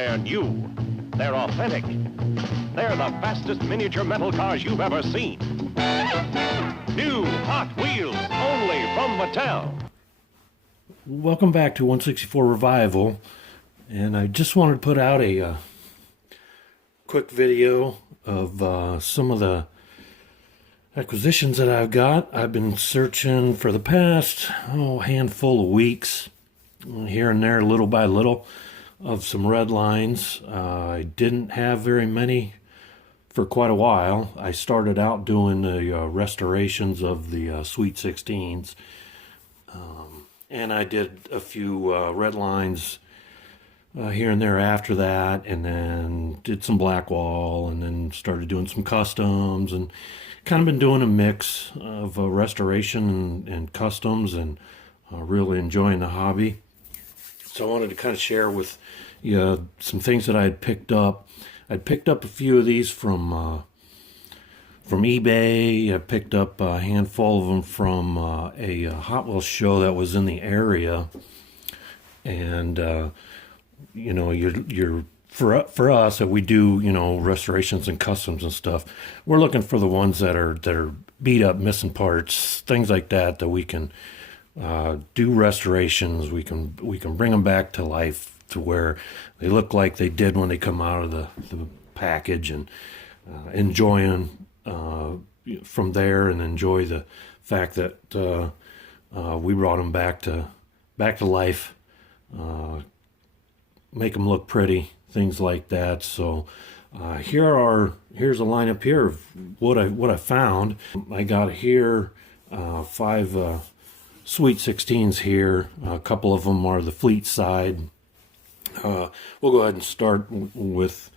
They're new. They're authentic. They're the fastest miniature metal cars you've ever seen. New Hot Wheels, only from Mattel. Welcome back to 164 Revival, and I just wanted to put out a quick video of some of the acquisitions that I've got. I've been searching for the past handful of weeks, here and there, little by little, of some red lines. I didn't have very many for quite a while. I started out doing the restorations of the Sweet 16s, and I did a few red lines here and there after that, and then did some Blackwall, and then started doing some customs, and kind of been doing a mix of restoration and customs, and really enjoying the hobby. So I wanted to kind of share with you some things that I had picked up. I'd picked up a few of these from eBay. I picked up a handful of them from a Hot Wheels show that was in the area, and you're for us that we do restorations and customs and stuff. We're looking for the ones that are beat up, missing parts, things like that we can do restorations. We can bring them back to life to where they look like they did when they come out of the package, and enjoy them from there, and enjoy the fact that we brought them back to life, make them look pretty, things like that. So here's a lineup here of what I found. I got here 5 Sweet 16s here. A couple of them are the fleet side. We'll go ahead and start with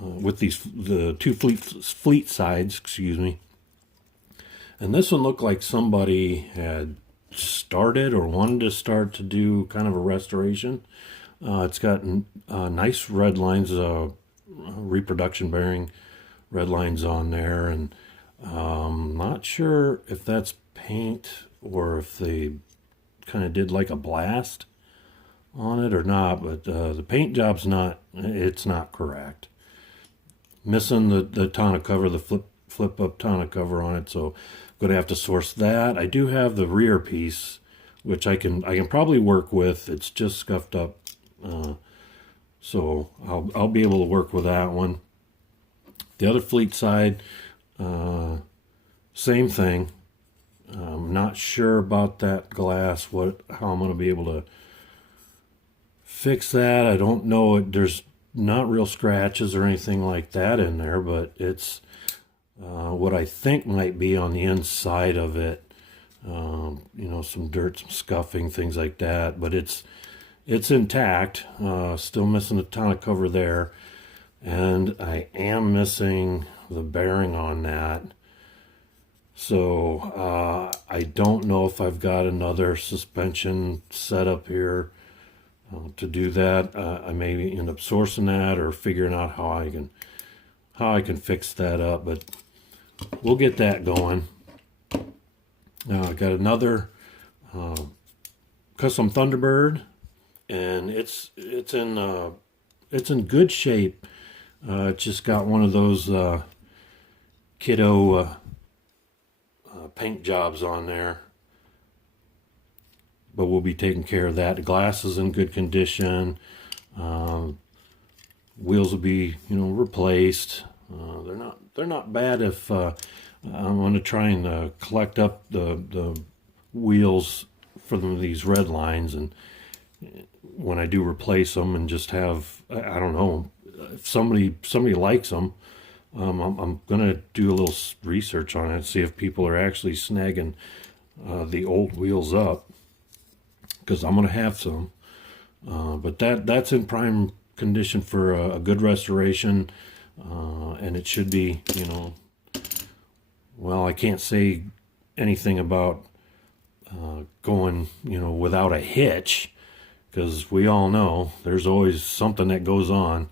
the two fleet sides, excuse me. And this one looked like somebody had started or wanted to start to do kind of a restoration. It's got nice red lines, reproduction bearing red lines on there, and not sure if that's paint or if they kind of did like a blast on it or not, but the paint job's not correct. Missing the tonneau cover, the flip up tonneau cover on it, so I'm going to have to source that. I do have the rear piece, which I can probably work with. It's just scuffed up, so I'll be able to work with that one. The other fleet side, same thing. I'm not sure about that glass, how I'm going to be able to fix that. I don't know. There's not real scratches or anything like that in there, but it's what I think might be on the inside of it. Some dirt, some scuffing, things like that, but it's intact. Still missing a tonneau cover there, and I am missing the bearing on that. So I don't know if I've got another suspension set up here to do that. I may end up sourcing that or figuring out how I can fix that up, but we'll get that going. I got another custom Thunderbird, and it's in good shape. It just got one of those kiddo paint jobs on there, but we'll be taking care of that. The glass is in good condition. Wheels will be replaced. They're not bad. If I'm going to try and collect up the wheels for these red lines, and when I do replace them, and just have, I don't know, if somebody likes them, I'm going to do a little research on it, see if people are actually snagging the old wheels up, because I'm going to have some. But that's in prime condition for a good restoration, and it should be, well, I can't say anything about going, without a hitch, because we all know there's always something that goes on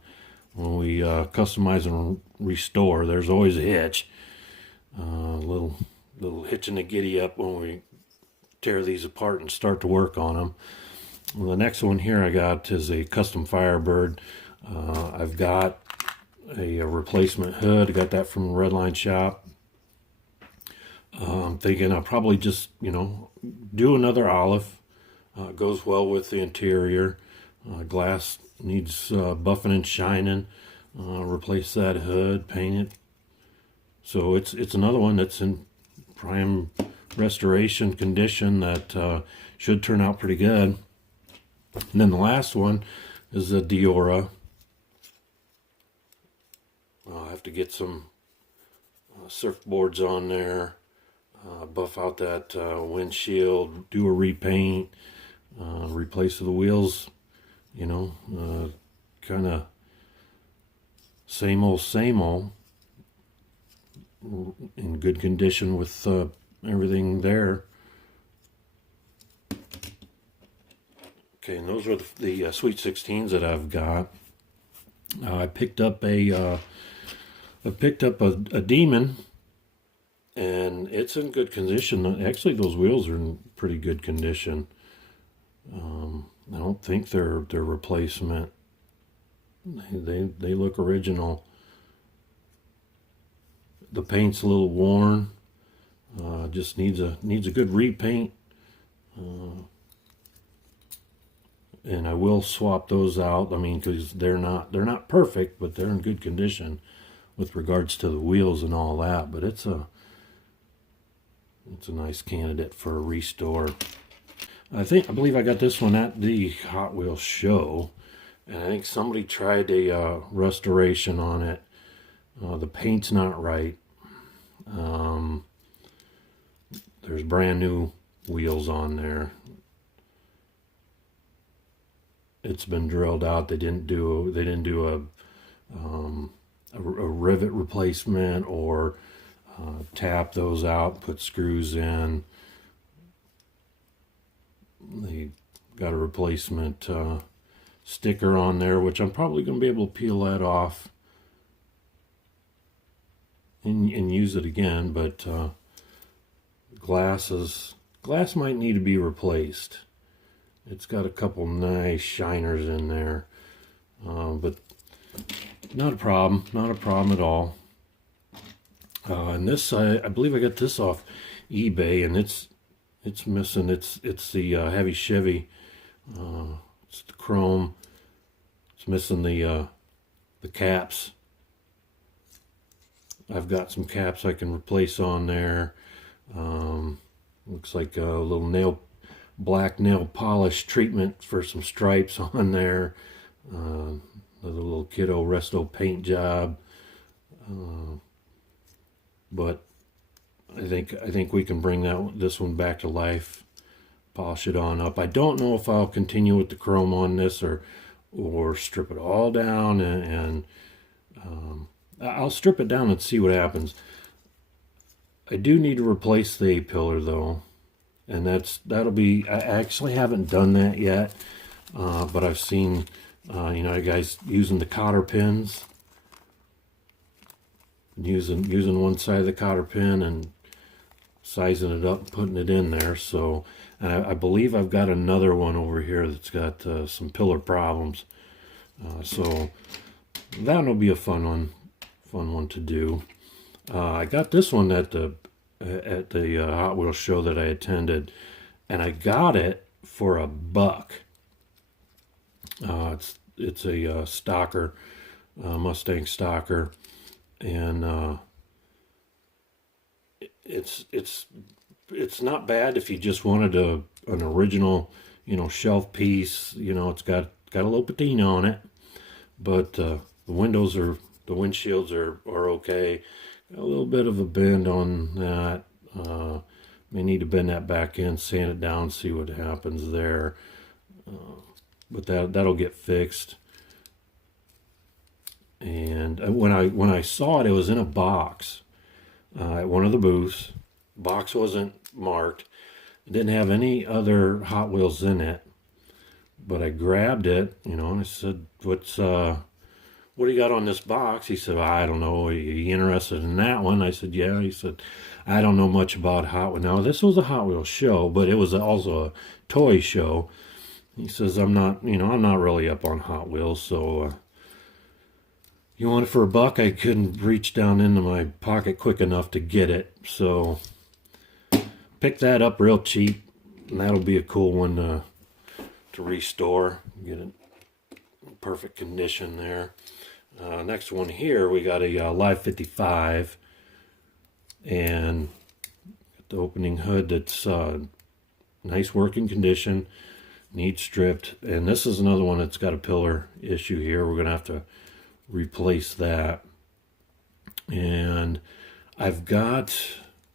when we customize and restore. There's always a hitch, little hitch in the giddy up when we tear these apart and start to work on them. Well, the next one here I got is a custom Firebird. I've got a replacement hood. I got that from the Redline shop. I'm thinking I'll probably just, do another olive. Goes well with the interior. Glass needs buffing and shining. Replace that hood, paint it. So it's another one that's in prime restoration condition that should turn out pretty good. And then the last one is a Diora. I'll have to get some surfboards on there, buff out that windshield, do a repaint, replace the wheels, kind of same old, in good condition with everything there. Okay, and those are the Sweet 16s that I've got. I picked up a Demon, and it's in good condition. Actually, those wheels are in pretty good condition. I don't think they're replacement. They look original. The paint's a little worn. Just needs a good repaint. And I will swap those out. I mean, because they're not perfect, but they're in good condition with regards to the wheels and all that. But it's a nice candidate for a restore. I believe I got this one at the Hot Wheels show, and I think somebody tried a restoration on it. The paint's not right. There's brand new wheels on there. It's been drilled out. They didn't do a rivet replacement or tap those out, put screws in. They got a replacement sticker on there, which I'm probably going to be able to peel that off and use it again, but glass might need to be replaced. It's got a couple nice shiners in there, but not a problem at all. And this, I believe I got this off eBay, and it's missing. It's the heavy Chevy. It's the chrome. It's missing the caps. I've got some caps I can replace on there. Looks like a little black nail polish treatment for some stripes on there. Another little kiddo resto paint job. But I think we can bring this one back to life. Polish it on up. I don't know if I'll continue with the chrome on this or strip it all down and I'll strip it down and see what happens. I do need to replace the A-pillar though, and that'll be. I actually haven't done that yet, but I've seen guys using the cotter pins, using one side of the cotter pin and sizing it up and putting it in there. So, and I believe I've got another one over here that's got some pillar problems. So that'll be a fun one to do. I got this one at the Hot Wheels show that I attended, and I got it for $1. It's a stalker, Mustang stalker, and it's not bad if you just wanted an original, shelf piece. It's got a little patina on it, but the windshields are okay. Got a little bit of a bend on that. May need to bend that back in, sand it down, see what happens there. But that'll get fixed. And when I saw it, it was in a box at one of the booths. Box wasn't marked. It didn't have any other Hot Wheels in it. But I grabbed it, and I said, what do you got on this box? He said, I don't know. Are you interested in that one? I said, yeah. He said, I don't know much about Hot Wheels. Now, this was a Hot Wheels show, but it was also a toy show. He says, I'm not really up on Hot Wheels, so You want it for $1? I couldn't reach down into my pocket quick enough to get it, so pick that up real cheap, and that'll be a cool one to restore. Get it in perfect condition there. Next one here, we got a Live 55, and the opening hood that's nice working condition, neat stripped, and this is another one that's got a pillar issue here. We're gonna have to replace that. And I've got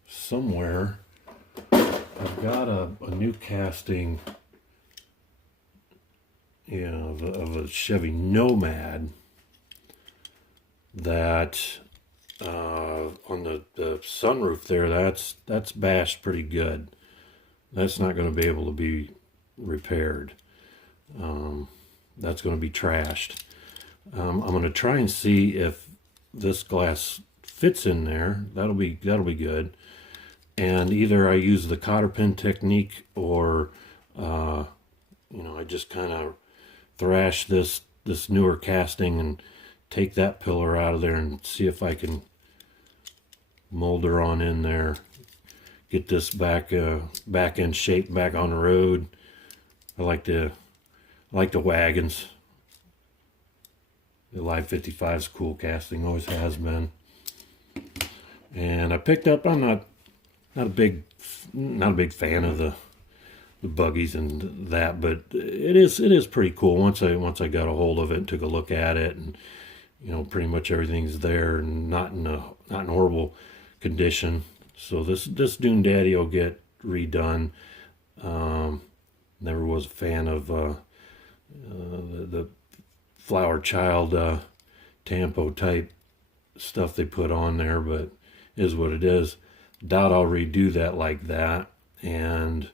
somewhere, I've got a new casting, of a Chevy Nomad that on the sunroof there, that's bashed pretty good. That's not going to be able to be repaired. That's going to be trashed. I'm going to try and see if this glass fits in there. That'll be good. And either I use the cotter pin technique, or I just kind of thrash this newer casting and take that pillar out of there and see if I can mold her on in there. Get this back in shape, back on the road. I like the wagons. The Live 55 is cool casting, always has been. And I picked up, I'm not a big fan of the buggies and that, but it is pretty cool. Once I got a hold of it and took a look at it, and pretty much everything's there and not in horrible condition. So this Dune Daddy will get redone. Never was a fan of the Flower Child Tampo type stuff they put on there, but is what it is. Doubt I'll redo that like that. And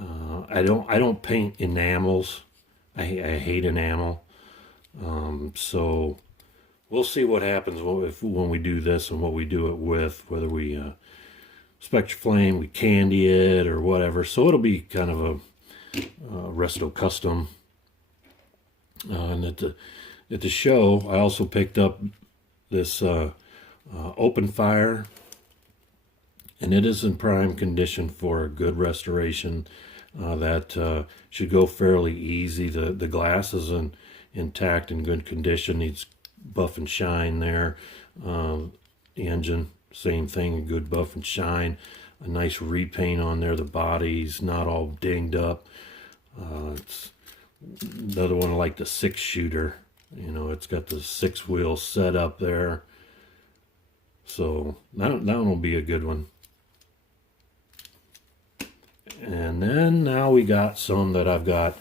I don't paint enamels. I hate enamel. So we'll see what happens when we do this and what we do it with, whether we Spectraflame, we candy it or whatever. So it'll be kind of a resto custom. And at the show, I also picked up this Open Fire, and it is in prime condition for a good restoration. That should go fairly easy. The glass is intact and good condition. Needs buff and shine there. The engine, same thing, good buff and shine. A nice repaint on there. The body's not all dinged up. It's the other one, like the 6-shooter. It's got the 6-wheel set up there. So that one will be a good one. And then now we got some that I got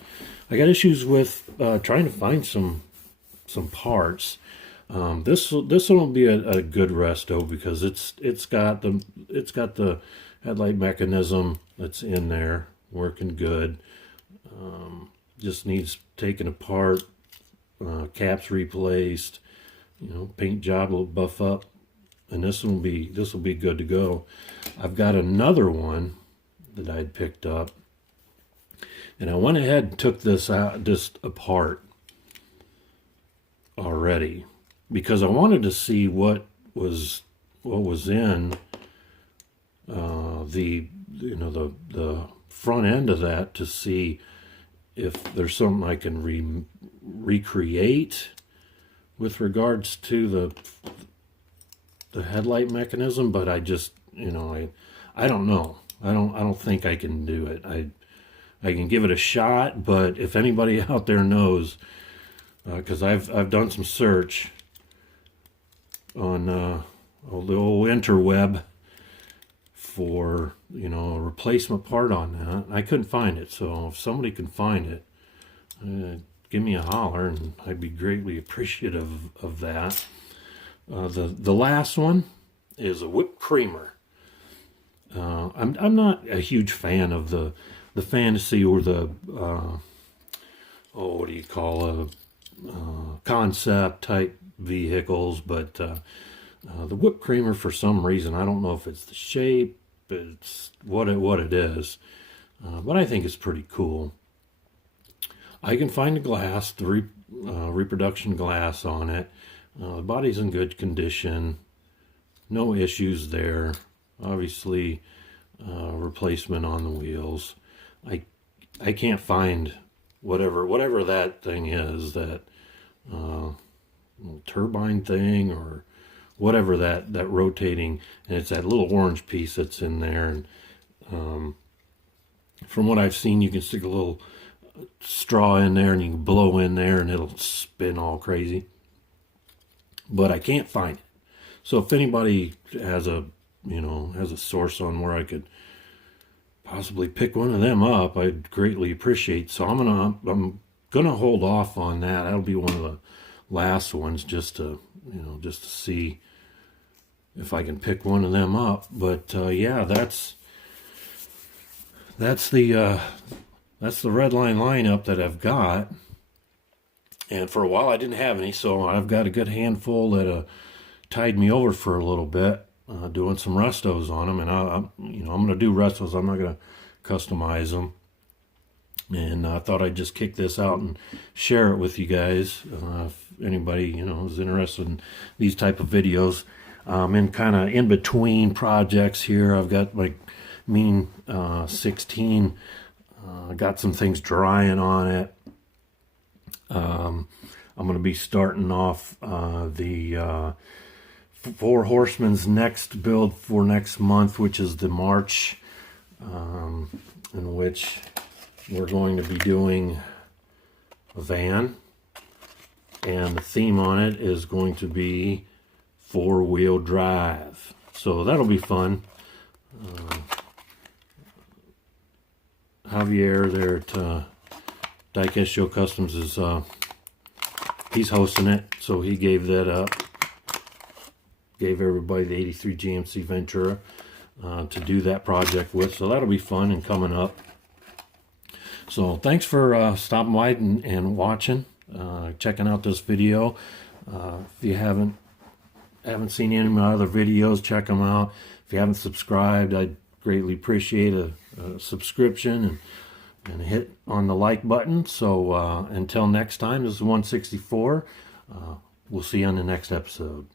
issues with trying to find some parts. This one will be a good resto because it's got the headlight mechanism that's in there working good. Just needs taken apart, caps replaced, paint job will buff up, and this will be good to go. I've got another one that I'd picked up, and I went ahead and took this out just apart already because I wanted to see what was in the front end of that, to see if there's something I can recreate with regards to the headlight mechanism, but I just I don't know. I don't think I can do it. I can give it a shot, but if anybody out there knows, because I've done some search on the old interweb for a replacement part on that. I couldn't find it, so if somebody can find it, give me a holler, and I'd be greatly appreciative of that. The last one is a whipped creamer. I'm not a huge fan of the fantasy or the what do you call concept type vehicles, but the whipped creamer, for some reason, I don't know if it's the shape, it's what it is, but I think it's pretty cool. I can find the glass, the reproduction glass on it. The body's in good condition. No issues there. Obviously, replacement on the wheels. I can't find whatever that thing is, that turbine thing or whatever that rotating, and it's that little orange piece that's in there. And from what I've seen, you can stick a little straw in there and you can blow in there and it'll spin all crazy. But I can't find it. So if anybody has a source on where I could possibly pick one of them up, I'd greatly appreciate. So I'm gonna hold off on that. That'll be one of the last ones, just to see if I can pick one of them up. But yeah, that's the Redline lineup that I've got. And for a while I didn't have any, so I've got a good handful that tied me over for a little bit, doing some restos on them. And I'm going to do restos. I'm not going to customize them. And I thought I'd just kick this out and share it with you guys. If anybody is interested in these type of videos, in kind of in between projects here. I've got my Mean 16. Got some things drying on it. I'm going to be starting off the Four Horsemen's next build for next month, which is the March, in which we're going to be doing a van, and the theme on it is going to be 4-wheel drive. So that'll be fun. Javier there at Diecast Show Customs is he's hosting it, so he gave that up. Gave everybody the 83 GMC Ventura to do that project with, so that'll be fun and coming up. So thanks for stopping by and watching, checking out this video. If you haven't seen any of my other videos, check them out. If you haven't subscribed, I'd greatly appreciate a subscription and hit on the like button. So until next time, this is 164. We'll see you on the next episode.